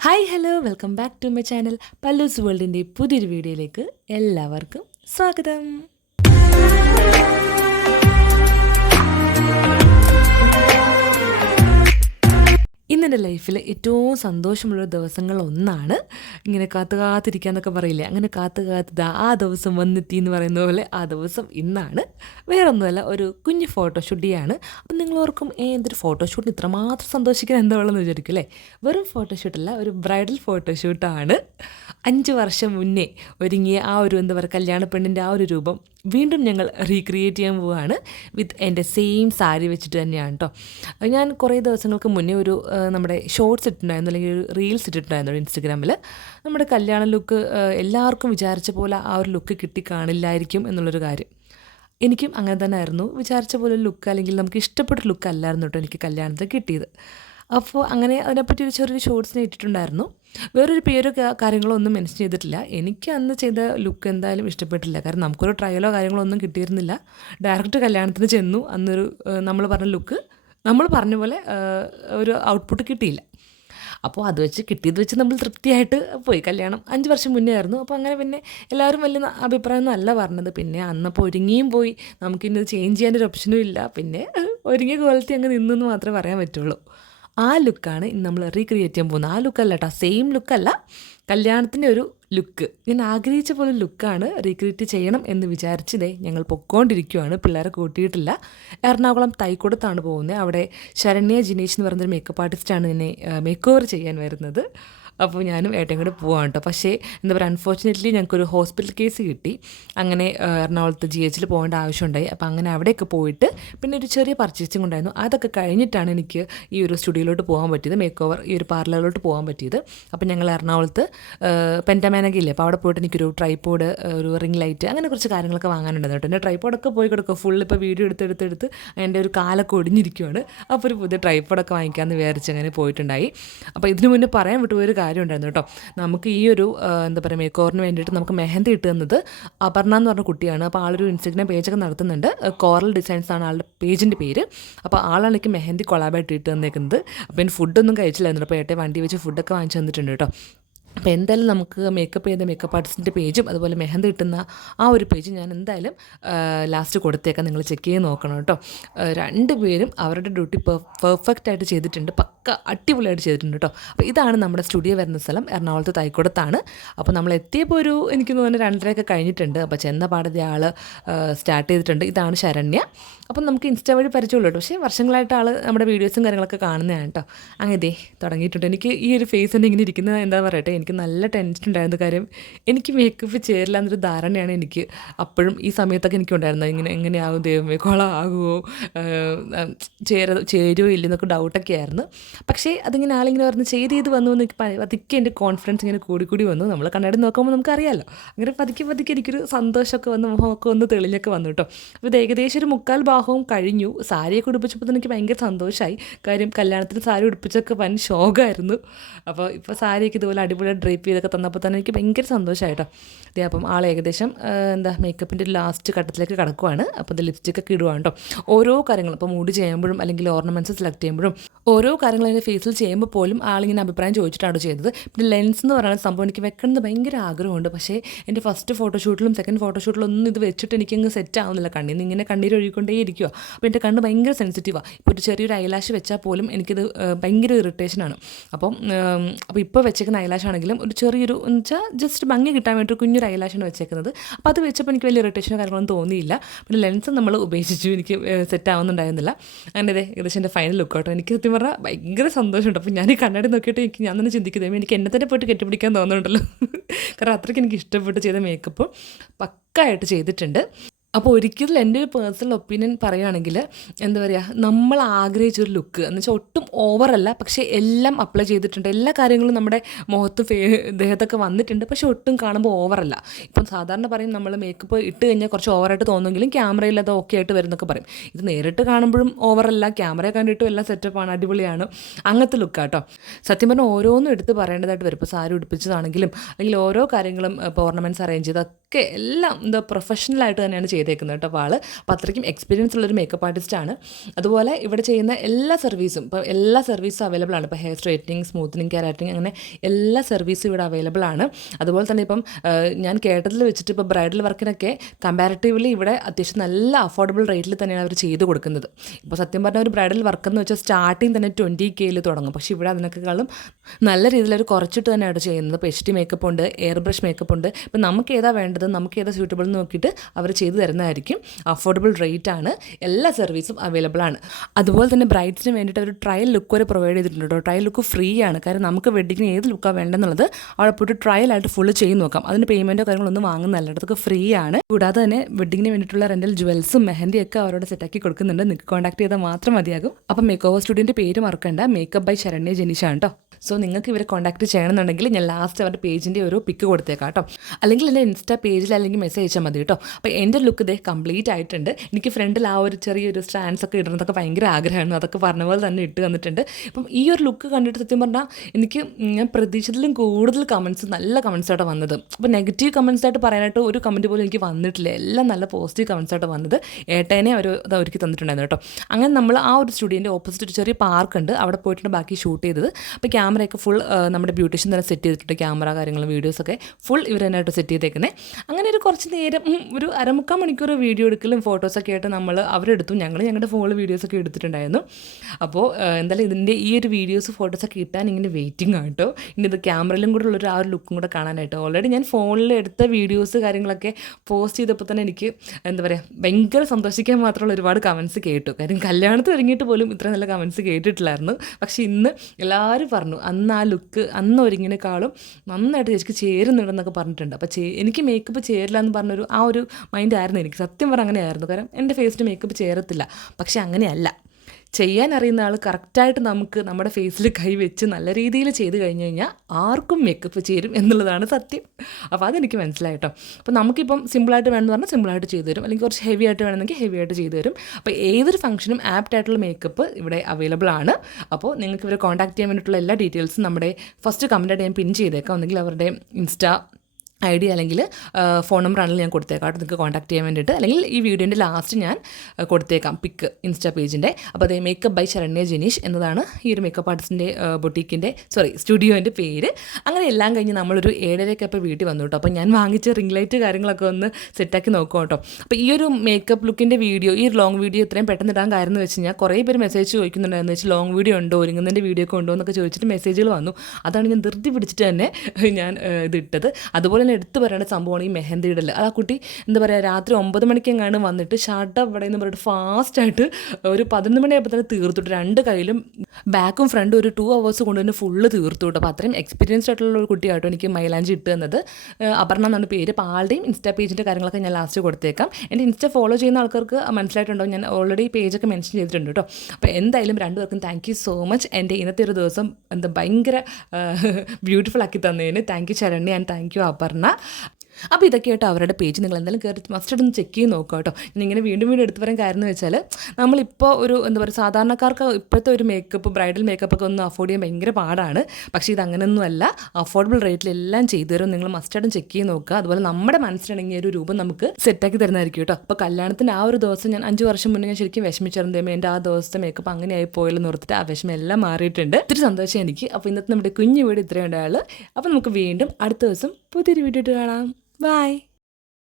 Hi hello welcome back to my channel Pallus വേൾഡിന്റെ പുതിയൊരു വീഡിയോയിലേക്ക് എല്ലാവർക്കും സ്വാഗതം. ഇന്നെന്റെ ലൈഫിൽ ഏറ്റവും സന്തോഷമുള്ള ദിവസങ്ങൾ ഒന്നാണ് ഇങ്ങനെ കാത്തു കാത്തിരിക്കാന്നൊക്കെ പറയില്ലേ? അങ്ങനെ കാത്തു കാത്ത് ആ ദിവസം വന്നെത്തി എന്ന് പറയുന്ന പോലെ ആ ദിവസം ഇന്നാണ്. വേറൊന്നുമല്ല ഒരു കുഞ്ഞ് ഫോട്ടോഷൂട്ടിയാണ്. അപ്പം നിങ്ങൾ ഓർക്കും ഏതൊരു ഫോട്ടോഷൂട്ടിന് ഇത്രമാത്രം സന്തോഷിക്കാൻ എന്താ ഉള്ളതെന്ന് വിചാരിക്കും അല്ലേ? വെറും ഫോട്ടോഷൂട്ടല്ല ഒരു ബ്രൈഡൽ ഫോട്ടോഷൂട്ടാണ്. അഞ്ച് വർഷം മുന്നേ ഒരുങ്ങിയ ആ ഒരു എന്താ പറയുക കല്യാണ പെണ്ണിന്റെ ആ ഒരു രൂപം വീണ്ടും ഞങ്ങൾ റീക്രിയേറ്റ് ചെയ്യാൻ പോവുകയാണ് വിത്ത് എന്റെ സെയിം സാരി വെച്ചിട്ട് തന്നെയാണ് കേട്ടോ ഞാൻ കുറേ ദിവസങ്ങൾക്ക് മുന്നേ ഒരു നമ്മുടെ ഷോർട്സ് ഇട്ടിട്ടുണ്ടായിരുന്നു അല്ലെങ്കിൽ ഒരു റീൽസ് ഇട്ടിട്ടുണ്ടായിരുന്നു ഇൻസ്റ്റഗ്രാമിൽ നമ്മുടെ കല്യാണ ലുക്ക് എല്ലാവർക്കും വിചാരിച്ച പോലെ ആ ഒരു ലുക്ക് കിട്ടി കാണില്ലായിരിക്കും എന്നുള്ളൊരു കാര്യം. എനിക്കും അങ്ങനെ തന്നെ ആയിരുന്നു. വിചാരിച്ച പോലെ ലുക്ക് അല്ലെങ്കിൽ നമുക്ക് ഇഷ്ടപ്പെട്ട ലുക്ക് അല്ലായിരുന്നു കേട്ടോ എനിക്ക് കല്യാണത്തിൽ കിട്ടിയത്. അപ്പോൾ അങ്ങനെ അതിനെപ്പറ്റി ഒരു ചെറിയൊരു ഷോർട്സിനെ ഇട്ടിട്ടുണ്ടായിരുന്നു. വേറൊരു പേരോ കാര്യങ്ങളോ ഒന്നും മെൻഷൻ ചെയ്തിട്ടില്ല. എനിക്ക് അന്ന് ചെയ്ത ലുക്ക് എന്തായാലും ഇഷ്ടപ്പെട്ടില്ല. കാരണം നമുക്കൊരു ട്രയലോ കാര്യങ്ങളോ ഒന്നും കിട്ടിയിരുന്നില്ല. ഡയറക്റ്റ് കല്യാണത്തിന് ചെന്നു. അന്നൊരു നമ്മൾ പറഞ്ഞ ലുക്ക് നമ്മൾ പറഞ്ഞ പോലെ ഒരു ഔട്ട്പുട്ട് കിട്ടിയില്ല. അപ്പോൾ അത് വെച്ച് കിട്ടിയത് വെച്ച് നമ്മൾ തൃപ്തിയായിട്ട് പോയി. കല്യാണം അഞ്ച് വർഷം മുന്നേ ആയിരുന്നു. അപ്പോൾ അങ്ങനെ പിന്നെ എല്ലാവരും വലിയ അഭിപ്രായമൊന്നും അല്ല പറഞ്ഞത്. പിന്നെ അന്നപ്പോൾ ഒരുങ്ങിയും പോയി. നമുക്കിന്നത് ചേഞ്ച് ചെയ്യാൻ ഒരു ഓപ്ഷനും ഇല്ല. പിന്നെ ഒരുങ്ങിയ ക്വാളിറ്റി അങ്ങ് നിന്നെന്ന് മാത്രമേ പറയാൻ പറ്റുള്ളൂ. ആ ലുക്കാണ് ഇന്ന് നമ്മൾ റീക്രിയേറ്റ് ചെയ്യാൻ പോകുന്നത്. ആ ലുക്കല്ല കേട്ടോ സെയിം ലുക്കല്ല കല്യാണത്തിന്റെ ഒരു ലുക്ക്. ഞാൻ ആഗ്രഹിച്ച പോലെ ലുക്കാണ് റീക്രിയേറ്റ് ചെയ്യണം എന്ന് വിചാരിച്ചതേ ഞങ്ങൾ പൊക്കോണ്ടിരിക്കുകയാണ് പിള്ളേരെ കൂട്ടിയിട്ടില്ല. എറണാകുളം തൈക്കുടത്താണ് പോകുന്നത്. അവിടെ ശരണ്യ ജിനേഷ് എന്ന് പറയുന്നൊരു മേക്കപ്പ് ആർട്ടിസ്റ്റാണ് എന്നെ മേക്ക് ഓവർ ചെയ്യാൻ വരുന്നത്. അപ്പോൾ ഞാനും ഏട്ടയും കൂടെ പോവാണ് കേട്ടോ പക്ഷേ എന്താ പറയുക അൺഫോർച്ചുനേറ്റ്ലി ഞങ്ങൾക്കൊരു ഹോസ്പിറ്റൽ കേസ് കിട്ടി. അങ്ങനെ എറണാകുളത്ത് ജി എച്ചിൽ പോകേണ്ട ആവശ്യമുണ്ടായി. അപ്പോൾ അങ്ങനെ അവിടെയൊക്കെ പോയിട്ട് പിന്നെ ഒരു ചെറിയ പർച്ചേസിങ് ഉണ്ടായിരുന്നു. അതൊക്കെ കഴിഞ്ഞിട്ടാണ് എനിക്ക് ഈ ഒരു സ്റ്റുഡിയോയിലോട്ട് പോകാൻ പറ്റിയത് മേക്ക് ഓവർ ഈ ഒരു പാർലറിലോട്ട് പോകാൻ പറ്റിയത്. അപ്പോൾ ഞങ്ങൾ എറണാകുളത്ത് പെന്റമാനകയില്ലേ അപ്പോൾ അവിടെ പോയിട്ട് എനിക്കൊരു ട്രൈപ്പോഡ് ഒരു റിംഗ് ലൈറ്റ് അങ്ങനെ കുറച്ച് കാര്യങ്ങളൊക്കെ വാങ്ങാനുണ്ടായിരുന്നു കേട്ടോ എന്റെ ട്രൈപ്പോഡൊക്കെ പോയി കിടക്കുക ഫുൾ ഇപ്പോൾ വീഡിയോ എടുത്തെടുത്തെടുത്ത് എന്റെ ഒരു കാലൊക്കെ ഒടിഞ്ഞിരിക്കുവാണ്. അപ്പോൾ ഒരു പുതിയ ട്രൈപ്പോഡൊക്കെ വാങ്ങിക്കാമെന്ന് വിചാരിച്ച് അങ്ങനെ പോയിട്ടുണ്ടായി. അപ്പോൾ ഇതിനു മുന്നേ പറയാൻ വിട്ടുപോയൊരു ഒരു കാര്യം ഉണ്ടായിരുന്നു കേട്ടോ. നമുക്ക് ഈ ഒരു എന്താ പറയുക മേക്കോറിന് വേണ്ടിയിട്ട് നമുക്ക് മെഹന്തി ഇട്ടുന്നത് അപർണ എന്ന് പറഞ്ഞ കുട്ടിയാണ്. അപ്പോൾ ആളൊരു ഇൻസ്റ്റഗ്രാം പേജൊക്കെ നടത്തുന്നുണ്ട്. കോറൽ ഡിസൈൻസ് ആണ് ആളുടെ പേജിന്റെ പേര്. അപ്പോൾ ആളാണ് എനിക്ക് മെഹന്തി കൊളാബായിട്ട് ഇട്ട് തന്നേക്കുന്നത്. അപ്പോൾ ഞാൻ ഫുഡൊന്നും കഴിച്ചില്ലായിരുന്നു. അപ്പോൾ ഏട്ടെ വണ്ടി വെച്ച് ഫുഡൊക്കെ വാങ്ങിച്ചു തന്നിട്ടുണ്ട് കേട്ടോ. അപ്പോൾ എന്തായാലും നമുക്ക് മേക്കപ്പ് ചെയ്ത മേക്കപ്പ് ആർട്ടിസ്റ്റിന്റെ പേജും അതുപോലെ മെഹന്തി കിട്ടുന്ന ആ ഒരു പേജ് ഞാൻ എന്തായാലും ലാസ്റ്റ് കൊടുത്തേക്കാം. നിങ്ങൾ ചെക്ക് ചെയ്ത് നോക്കണം കേട്ടോ. രണ്ട് പേരും അവരുടെ ഡ്യൂട്ടി പെർഫെക്റ്റ് ആയിട്ട് ചെയ്തിട്ടുണ്ട്. പക്ക അടിപൊളിയായിട്ട് ചെയ്തിട്ടുണ്ട് കേട്ടോ. അപ്പോൾ ഇതാണ് നമ്മുടെ സ്റ്റുഡിയോ വരുന്ന സ്ഥലം. എറണാകുളത്ത് തൈക്കുടത്താണ്. അപ്പോൾ നമ്മൾ എത്തിയപ്പോൾ ഒരു എനിക്ക് തോന്നുന്നു രണ്ടരയൊക്കെ കഴിഞ്ഞിട്ടുണ്ട്. അപ്പോൾ ചെന്ന പാടത്തെ ആൾ സ്റ്റാർട്ട് ചെയ്തിട്ടുണ്ട്. ഇതാണ് ശരണ്യ. അപ്പം നമുക്ക് ഇൻസ്റ്റാ വഴി പരിചയമുള്ളൂ കേട്ടോ. പക്ഷേ വർഷങ്ങളായിട്ട് ആൾ നമ്മുടെ വീഡിയോസും കാര്യങ്ങളൊക്കെ കാണുന്നതാണ് കേട്ടോ. അങ്ങനെ തുടങ്ങിയിട്ടുണ്ട്. എനിക്ക് ഈ ഒരു ഫേസ് തന്നെ ഇങ്ങനെ ഇരിക്കുന്നത് എന്താ പറയട്ടെ? എനിക്ക് നല്ല ടെൻഷൻ ഉണ്ടായിരുന്നു കാര്യം എനിക്ക് മേക്കപ്പ് ചേരില്ല എന്നൊരു ധാരണയാണ് എനിക്ക്. അപ്പോഴും ഈ സമയത്തൊക്കെ എനിക്കുണ്ടായിരുന്നത്. ഇങ്ങനെ എങ്ങനെയാകും ദൈവമേ കൊളമാകുമോ ചേര ചേരുമോ ഇല്ലെന്നൊക്കെ ഡൗട്ടൊക്കെ ആയിരുന്നു. പക്ഷേ അതിങ്ങനെ ആളിങ്ങനെ പറഞ്ഞ് ചെയ്ത് ചെയ്ത് വന്നു എന്ന് പതുക്കെ എന്റെ കോൺഫിഡൻസ് ഇങ്ങനെ കൂടി കൂടി വന്നു. നമ്മൾ കണ്ണാടി നോക്കുമ്പോൾ നമുക്കറിയാമല്ലോ അങ്ങനെ പതുക്കെ പതുക്കെ എനിക്കൊരു സന്തോഷമൊക്കെ വന്ന് മുഖമൊക്കെ ഒന്ന് തെളിഞ്ഞൊക്കെ വന്നു കേട്ടോ. അപ്പോൾ ഇത് ഏകദേശം ഒരു മുക്കാൽ ഭാഗവും കഴിഞ്ഞു. സാരിയൊക്കെ ഉടുപ്പിച്ചപ്പോൾ എനിക്ക് ഭയങ്കര സന്തോഷമായി കാര്യം കല്യാണത്തിന് സാരി ഉടുപ്പിച്ചൊക്കെ വൻ ഷോക്കായിരുന്നു അപ്പോൾ ഇപ്പോൾ സാരിയൊക്കെ ഇതുപോലെ അടിപൊളി ഡ്രേപ്പ് ചെയ്തൊക്കെ തന്നപ്പോൾ തന്നെ എനിക്ക് ഭയങ്കര സന്തോഷമായിട്ടോ അതെ അപ്പം ആൾ ഏകദേശം എന്താ മേക്കപ്പിന്റെ ഒരു ലാസ്റ്റ് ഘട്ടത്തിലേക്ക് കടക്കുവാണ്. അപ്പോൾ ഇത് ലിപ്സ്റ്റിക്കൊക്കെ ഇടുവാണ് കേട്ടോ ഓരോ കാര്യങ്ങളും ഇപ്പോൾ മൂഡ് ചെയ്യുമ്പോഴും അല്ലെങ്കിൽ ഓർണമെന്റ്സ് സെലക്ട് ചെയ്യുമ്പോഴും ഓരോ കാര്യങ്ങൾ അതിന്റെ ഫേസിൽ ചെയ്യുമ്പോൾ പോലും ആളിങ്ങനെ അഭിപ്രായം ചോദിച്ചിട്ടാണ് ചെയ്തത്. പിന്നെ ലെൻസ് എന്ന് പറയുന്ന സംഭവം എനിക്ക് വെക്കണമെന്ന് ഭയങ്കര ആഗ്രഹമുണ്ട്. പക്ഷേ എന്റെ ഫസ്റ്റ് ഫോട്ടോഷൂട്ടിലും സെക്കൻഡ് ഫോട്ടോഷൂട്ടിലും ഒന്നും ഇത് വെച്ചിട്ട് എനിക്കങ്ങ് സെറ്റ് ആവുന്നില്ല. കണ്ണിൽ നിന്ന് ഇങ്ങനെ കണ്ണീര് ഒഴുകിക്കൊണ്ടേ ഇരിക്കുക അപ്പോൾ എന്റെ കണ്ണ് ഭയങ്കര സെൻസിറ്റീവാണ് ഇപ്പോൾ ഒരു ചെറിയൊരു ഐലാഷ് വെച്ചാൽ പോലും എനിക്കിത് ഭയങ്കര ഇറിറ്റേഷനാണ് അപ്പം അപ്പോൾ ഇപ്പോൾ വെച്ചേക്കുന്ന ഐലാഷ് ആണെങ്കിലും ഒരു ചെറിയൊരു എന്ന് വെച്ചാൽ ജസ്റ്റ് ഭംഗി കിട്ടാൻ വേണ്ടി ഒരു കുഞ്ഞൊരു ഐലാഷാണ് വെച്ചേക്കുന്നത്. അപ്പോൾ അത് വെച്ചപ്പോൾ എനിക്ക് വലിയ ഇറിറ്റേഷനോ കാര്യങ്ങളൊന്നും തോന്നിയില്ല. പിന്നെ ലെൻസ് നമ്മൾ ഉപേക്ഷിച്ചു. എനിക്ക് സെറ്റ് ആവുന്നുണ്ടായിരുന്നില്ല. അങ്ങനെ അതെ ഏകദേശം എന്റെ ഫൈനൽ ലുക്ക് ആട്ടോ. എനിക്ക് സത്യം പറഞ്ഞാൽ ഭയങ്കര സന്തോഷമുണ്ട്. അപ്പോൾ ഞാൻ കണ്ണാടി നോക്കിയിട്ട് എനിക്ക് ഞാൻ തന്നെ ചിന്തിക്കുന്നത് എനിക്ക് എന്നെ തന്നെ പോയിട്ട് കെട്ടിപ്പിടിക്കാൻ തോന്നുന്നുണ്ടല്ലോ. കാരണം അത്രയ്ക്ക് എനിക്ക് ഇഷ്ടപ്പെട്ട് ചെയ്ത മേക്കപ്പ് പക്കായിട്ട് ചെയ്തിട്ടുണ്ട്. അപ്പോൾ ഒരിക്കലും എന്റെ ഒരു പേഴ്സണൽ ഒപ്പീനിയൻ പറയുകയാണെങ്കിൽ എന്താ പറയുക നമ്മൾ ആഗ്രഹിച്ചൊരു ലുക്ക് എന്ന് വെച്ചാൽ ഒട്ടും ഓവറല്ല പക്ഷേ എല്ലാം അപ്ലൈ ചെയ്തിട്ടുണ്ട്. എല്ലാ കാര്യങ്ങളും നമ്മുടെ മുഖത്ത് ഫേ ദേഹത്തൊക്കെ വന്നിട്ടുണ്ട് പക്ഷേ ഒട്ടും കാണുമ്പോൾ ഓവറല്ല ഇപ്പം സാധാരണ പറയും നമ്മൾ മേക്കപ്പ് ഇട്ട് കഴിഞ്ഞാൽ കുറച്ച് ഓവറായിട്ട് തോന്നുമെങ്കിലും ക്യാമറയിൽ അത് ഓക്കെ ആയിട്ട് വരുന്നൊക്കെ പറയും. ഇത് നേരിട്ട് കാണുമ്പോഴും ഓവറല്ല ക്യാമറ കണ്ടിട്ടും എല്ലാം സെറ്റപ്പാണ് അടിപൊളിയാണ്. അങ്ങനത്തെ ലുക്കാട്ടോ സത്യം പറഞ്ഞാൽ ഓരോന്നും എടുത്ത് പറയേണ്ടതായിട്ട് വരും. ഇപ്പോൾ സാരി ഉടുപ്പിച്ചതാണെങ്കിലും അല്ലെങ്കിൽ ഓരോ കാര്യങ്ങളും ഇപ്പോൾ ഓർണമെന്റ്സ് അറേഞ്ച് ചെയ്തൊക്കെ എല്ലാം എന്താ പ്രൊഫഷണലായിട്ട് തന്നെയാണ് ചെയ്യുന്നത് ചെയ്തേക്കുന്നത് കേട്ടോ അപ്പോൾ ആൾ അപ്പോൾ അത്രയ്ക്കും എക്സ്പീരിയൻസ് ഉള്ളൊരു മേക്കപ്പ് ആർട്ടിസ്റ്റാണ് അതുപോലെ ഇവിടെ ചെയ്യുന്ന എല്ലാ സർവീസും ഇപ്പോൾ എല്ലാ സർവീസും അവൈലബിൾ ആണ്. ഇപ്പോൾ ഹെയർ സ്ട്രൈറ്റനിങ് സ്മൂത്തനിങ് കെരാറ്റിങ് അങ്ങനെ എല്ലാ സർവീസും ഇവിടെ അവൈലബിൾ ആണ്. അതുപോലെ തന്നെ ഇപ്പം ഞാൻ കേട്ടതിൽ വെച്ചിട്ട് ഇപ്പോൾ ബ്രൈഡൽ വർക്കിനൊക്കെ കമ്പാരിറ്റീവ്ലി ഇവിടെ അത്യാവശ്യം നല്ല അഫോർഡബിൾ റേറ്റിൽ തന്നെയാണ് അവർ ചെയ്ത് കൊടുക്കുന്നത്. ഇപ്പോൾ സത്യം പറഞ്ഞാൽ ഒരു ബ്രൈഡൽ വർക്ക് എന്ന് വെച്ചാൽ സ്റ്റാർട്ടിങ് തന്നെ ട്വന്റി കെയിൽ തുടങ്ങും. പക്ഷേ ഇവിടെ അതിനേക്കാളും നല്ല രീതിയിൽ അവർ കുറച്ചിട്ട് തന്നെയാണ് ചെയ്യുന്നത്. ഇപ്പോൾ എച്ച് ഡി മേക്കപ്പ് ഉണ്ട് എയർ ബ്രഷ് മേക്കപ്പ് ഉണ്ട്. ഇപ്പോൾ നമുക്ക് ഏതാ വേണ്ടത് നമുക്ക് ഏതാ സ്യൂട്ടബിൾ എന്ന് നോക്കിയിട്ട് അവർ ചെയ്തു തരുന്നതായിരിക്കും. അഫോർഡബിൾ റേറ്റ് ആണ്. എല്ലാ സർവീസും അവൈലബിൾ ആണ്. അതുപോലെ തന്നെ ബ്രൈഡ്സിന് വേണ്ടിയിട്ട് ഒരു ട്രയൽ ലുക്ക് വരെ പ്രൊവൈഡ് ചെയ്തിട്ടുണ്ട് കേട്ടോ. ട്രയൽ ലുക്ക് ഫ്രീ ആണ്. കാരണം നമുക്ക് വെഡിങ്ങിന് ഏത് ലുക്കാണ് വേണ്ടെന്നുള്ളത് അവിടെ പോയിട്ട് ട്രയൽ ആയിട്ട് ഫുള്ള് ചെയ്ത് നോക്കാം. അതിന് പേയ്മെന്റോ കാര്യങ്ങളൊന്നും വാങ്ങുന്നില്ല അതൊക്കെ ഫ്രീ ആണ്. കൂടാതെ തന്നെ വെഡിങ്ങിന് വേണ്ടിയിട്ടുള്ള റെന്റൽ ജുവൽസും മെഹന്തിയൊക്കെ അവരോട് സെറ്റാക്കി കൊടുക്കുന്നുണ്ട്. നിങ്ങൾക്ക് കോൺടാക്ട് ചെയ്താൽ മാത്രം മതിയാകും. അപ്പം മേക്ക് ഓവർ സ്റ്റുഡിയോന്റെ പേര് മറക്കണ്ട. മേക്കപ്പ് ബൈ ശരണ്യ ജനീഷാണ് കേട്ടോ. സോ നിങ്ങൾക്ക് ഇവരെ കോൺടാക്ട് ചെയ്യണമെന്നുണ്ടെങ്കിൽ ഞാൻ ലാസ്റ്റ് അവരുടെ പേജിന്റെ ഒരു പിക്ക് കൊടുത്തേക്കാം കേട്ടോ. അല്ലെങ്കിൽ എന്റെ ഇൻസ്റ്റാ പേജിൽ അല്ലെങ്കിൽ മെസ്സേജ് അയച്ചാൽ മതി കേട്ടോ. അപ്പോൾ എന്റെ ലുക്ക് ഇതേ കംപ്ലീറ്റ് ആയിട്ടുണ്ട്. എനിക്ക് ഫ്രണ്ടിൽ ആ ഒരു ചെറിയൊരു സ്റ്റാൻസ് ഒക്കെ ഇടുന്നതൊക്കെ ഭയങ്കര ആഗ്രഹമാണ് അതൊക്കെ പറഞ്ഞ പോലെ തന്നെ ഇട്ട് തന്നിട്ടുണ്ട്. അപ്പം ഈ ഒരു ലുക്ക് കണ്ടിട്ട് സത്യം പറഞ്ഞാൽ എനിക്ക് ഞാൻ പ്രതീക്ഷിച്ചതിലും കൂടുതൽ കമൻസ് നല്ല കമൻസ് ആയിട്ട് വന്നത്. അപ്പോൾ നെഗറ്റീവ് കമൻസ് ആയിട്ട് പറയാനായിട്ട് ഒരു കമന്റ് പോലും എനിക്ക് വന്നിട്ടില്ല. എല്ലാം നല്ല പോസിറ്റീവ് കമൻസ് ആയിട്ട് വന്നത്. ഏട്ടേനെ അവർ അത് ഒരുക്കി തന്നിട്ടുണ്ടായിരുന്നു കേട്ടോ. അങ്ങനെ നമ്മൾ ആ ഒരു സ്റ്റുഡിയോന്റെ ഓപ്പോസിറ്റ് ഒരു ചെറിയ പാർക്ക് ഉണ്ട്. അവിടെ പോയിട്ടുണ്ട് ബാക്കി ഷൂട്ട് ചെയ്തത്. അപ്പോൾ ക്യാമറയൊക്കെ ഫുൾ നമ്മുടെ ബ്യൂട്ടീഷ്യൻ തന്നെ സെറ്റ് ചെയ്തിട്ടുണ്ട് ക്യാമറ കാര്യങ്ങളും വീഡിയോസൊക്കെ ഫുൾ ഇവർ തന്നെയായിട്ട് സെറ്റ് ചെയ്തേക്കുന്നത് അങ്ങനെ ഒരു കുറച്ച് നേരം ഒരു അരമുക്കാൽ മണിക്കൂർ വീഡിയോ എടുക്കലും ഫോട്ടോസൊക്കെ ആയിട്ട് നമ്മൾ അവരെടുത്തു. ഞങ്ങൾ ഞങ്ങളുടെ ഫോണിൽ വീഡിയോസൊക്കെ എടുത്തിട്ടുണ്ടായിരുന്നു. അപ്പോൾ എന്തായാലും ഇതിന്റെ ഈ ഒരു വീഡിയോസ് ഫോട്ടോസൊക്കെ കിട്ടാൻ ഇങ്ങനെ വെയിറ്റിംഗ് ആട്ടോ ഇനി ഇത് ക്യാമറയിലും കൂടെ ഉള്ളൊരു ആ ഒരു ലുക്കും കൂടെ കാണാനായിട്ട്. ഓൾറെഡി ഞാൻ ഫോണിൽ എടുത്ത വീഡിയോസ് കാര്യങ്ങളൊക്കെ പോസ്റ്റ് ചെയ്തപ്പോൾ തന്നെ എനിക്ക് എന്താ പറയുക ഭയങ്കര സന്തോഷിക്കാൻ മാത്രമുള്ള ഒരുപാട് കമൻസ് കേട്ടു. കാര്യം കല്യാണത്തിൽ ഒരുങ്ങിയിട്ട് പോലും ഇത്ര നല്ല കമൻസ് കേട്ടിട്ടില്ലായിരുന്നു. പക്ഷേ ഇന്ന് എല്ലാവരും പറഞ്ഞു അന്ന് ആ ലുക്ക് അന്ന് ഒരുങ്ങിനേക്കാളും നന്നായിട്ട് ചേച്ചിക്ക് ചേരുന്നുണ്ടെന്നൊക്കെ പറഞ്ഞിട്ടുണ്ട്. അപ്പോൾ ചേ എനിക്ക് മേക്കപ്പ് ചേരില്ല എന്ന് പറഞ്ഞൊരു ആ ഒരു മൈൻഡ് ആയിരുന്നു എനിക്ക്. സത്യം പറഞ്ഞാൽ അങ്ങനെയായിരുന്നു. കാരണം എന്റെ ഫേസിന് മേക്കപ്പ് ചേരത്തില്ല. പക്ഷേ അങ്ങനെയല്ല. ചെയ്യാൻ അറിയുന്ന ആൾ കറക്റ്റായിട്ട് നമുക്ക് നമ്മുടെ ഫേസിൽ കൈ വെച്ച് നല്ല രീതിയിൽ ചെയ്ത് കഴിഞ്ഞ് കഴിഞ്ഞാൽ ആർക്കും മേക്കപ്പ് ചേരും എന്നുള്ളതാണ് സത്യം. അപ്പോൾ അതെനിക്ക് മനസ്സിലായിട്ടോ അപ്പോൾ നമുക്കിപ്പം സിമ്പിളായിട്ട് വേണമെന്ന് പറഞ്ഞാൽ സിമ്പിളായിട്ട് ചെയ്തു തരും. അല്ലെങ്കിൽ കുറച്ച് ഹെവി ആയിട്ട് വേണമെങ്കിൽ ഹെവി ആയിട്ട് ചെയ്തു തരും. അപ്പോൾ ഏതൊരു ഫംഗ്ഷനും ആപ്റ്റ് ആയിട്ടുള്ള മേക്കപ്പ് ഇവിടെ അവൈലബിൾ ആണ്. അപ്പോൾ നിങ്ങൾക്ക് ഇവരെ കോൺടാക്ട് ചെയ്യാൻ വേണ്ടിയിട്ടുള്ള എല്ലാ ഡീറ്റെയിൽസും നമ്മുടെ ഫസ്റ്റ് കമന്റായിട്ട് ഞാൻ പിൻ ചെയ്തേക്കാം. ഒന്നെങ്കിൽ അവരുടെ ഇൻസ്റ്റാ ഐ ഡി അല്ലെങ്കിൽ ഫോൺ നമ്പർ ആണെങ്കിൽ ഞാൻ കൊടുത്തേക്കാം കേട്ടോ. നിങ്ങൾക്ക് കോൺടാക്ട് ചെയ്യാൻ വേണ്ടിയിട്ട്. അല്ലെങ്കിൽ ഈ വീഡിയോന്റെ ലാസ്റ്റ് ഞാൻ കൊടുത്തേക്കാം. പിക്ക് ഇൻസ്റ്റാ പേജിന്റെ അപ്പോൾ അതേ മേക്കപ്പ് ബൈ ശരണ്യ ജനീഷ് എന്നതാണ് ഈ ഒരു മേക്കപ്പ് ആർട്ടിസ്റ്റിന്റെ ബൊട്ടീക്കിന്റെ സോറി സ്റ്റുഡിയോന്റെ പേര്. അങ്ങനെ എല്ലാം കഴിഞ്ഞ് നമ്മളൊരു ഏഴരയ്ക്ക് അപ്പോൾ വീട്ടിൽ വന്നു കേട്ടോ. അപ്പോൾ ഞാൻ വാങ്ങിച്ച റിംഗ് ലൈറ്റ് കാര്യങ്ങളൊക്കെ ഒന്ന് സെറ്റാക്കി നോക്കും കേട്ടോ. അപ്പോൾ ഈ ഒരു മേക്കപ്പ് ലുക്കിന്റെ വീഡിയോ ഈ ലോങ് വീഡിയോ ഇത്രയും പെട്ടെന്ന് ഇടാൻ കാര്യം എന്ന് വെച്ച് കഴിഞ്ഞാൽ കുറേ പേര് മെസ്സേജ് ചോദിക്കുന്നുണ്ടായിരുന്നു. വെച്ചാൽ ലോങ് വീഡിയോ ഉണ്ടോ? ഒരുങ്ങുന്നതിന്റെ വീഡിയോ ഒക്കെ ഉണ്ടോ? എന്നൊക്കെ ചോദിച്ചിട്ട് മെസ്സേജുകൾ വന്നു. അതാണ് ഞാൻ ധൃതി പിടിച്ചിട്ട് തന്നെ ഞാൻ ഇതിട്ടത് അതുപോലെ തന്നെ എടുത്തു പറയേണ്ട സംഭവമാണ് ഈ മെഹന്തിയുടെ ആ കുട്ടി എന്താ പറയുക രാത്രി ഒമ്പത് മണിക്കെങ്ങാണ് വന്നിട്ട് ഷാർട്ട് അവിടെ എന്ന് പറഞ്ഞിട്ട് ഫാസ്റ്റായിട്ട് ഒരു പതിനൊന്ന് മണിയായപ്പോൾ തന്നെ തീർത്തിട്ട്. രണ്ട് കയ്യിലും ബാക്കും ഫ്രണ്ടും ഒരു ടു അവേഴ്സ് കൊണ്ട് തന്നെ ഫുള്ള് തീർത്തു കിട്ടും. അപ്പോൾ അത്രയും എക്സ്പീരിയൻസ്ഡ് ആയിട്ടുള്ള ഒരു കുട്ടിയായിട്ടോ എനിക്ക് മൈലാഞ്ചി ഇട്ട് തന്നത്. അപർണ എന്നാണ് പേര്. അപ്പോൾ ആളുടെയും ഇൻസ്റ്റാ പേജിന്റെ കാര്യങ്ങളൊക്കെ ഞാൻ ലാസ്റ്റ് കൊടുത്തേക്കാം. എന്റെ ഇൻസ്റ്റ ഫോളോ ചെയ്യുന്ന ആൾക്കാർക്ക് മനസ്സിലായിട്ടുണ്ടാവും ഞാൻ ഓൾറെഡി പേജൊക്കെ മെൻഷൻ ചെയ്തിട്ടുണ്ട് കേട്ടോ. അപ്പോൾ എന്തായാലും രണ്ടുപേർക്കും താങ്ക് യു സോ മച്ച് എന്റെ ഇന്നത്തെ ഒരു ദിവസം എന്താ ഭയങ്കര ബ്യൂട്ടിഫുൾ ആക്കി തന്നതിന്. Thank you Saranya and thank you Aparna. на അപ്പോൾ ഇതൊക്കെ ആയിട്ട് അവരുടെ പേജ് നിങ്ങൾ എന്തായാലും കയറി മസ്റ്റ് ഒന്ന് ചെക്ക് ചെയ്ത് നോക്കുക കേട്ടോ. ഇങ്ങനെ വീണ്ടും വീണ്ടും എടുത്തു പറയാൻ കാര്യം എന്ന് വെച്ചാൽ നമ്മളിപ്പോൾ ഒരു എന്താ പറയുക സാധാരണക്കാർക്ക് ഇപ്പോഴത്തെ ഒരു മേക്കപ്പ് ബ്രൈഡൽ മേക്കപ്പ് ഒക്കെ ഒന്ന് അഫോർഡ് ചെയ്യാൻ ഭയങ്കര പാടാണ്. പക്ഷേ ഇത് അങ്ങനെയൊന്നുമല്ല അഫോർഡബിൾ റേറ്റിലെല്ലാം ചെയ്തു തരും. നിങ്ങൾ മസ്റ്റായിട്ടും ചെക്ക് ചെയ്ത് നോക്കുക. അതുപോലെ നമ്മുടെ മനസ്സിലിണങ്ങിയ ഒരു രൂപം നമുക്ക് സെറ്റാക്കി തരുന്നതായിരിക്കും കേട്ടോ. അപ്പോൾ കല്യാണത്തിന്റെ ആ ഒരു ദിവസം ഞാൻ അഞ്ച് വർഷം മുന്നേ ഞാൻ ശരിക്കും വിഷമിച്ചിരുന്നു എന്റെ ആ ദിവസത്തെ മേക്കപ്പ് അങ്ങനെയായി പോയല്ലോ എന്ന് ഓർത്തിട്ട് ആ വിഷമം എല്ലാം മാറിയിട്ടുണ്ട്. ഒത്തിരി സന്തോഷം എനിക്ക്. അപ്പോൾ ഇന്നത്തെ നമ്മുടെ കുഞ്ഞു വീട് ഇത്രയും ഉണ്ടായുള്ളൂ. അപ്പോൾ നമുക്ക് വീണ്ടും അടുത്ത ദിവസം പുതിയൊരു വീഡിയോ കാണാം. ബൈ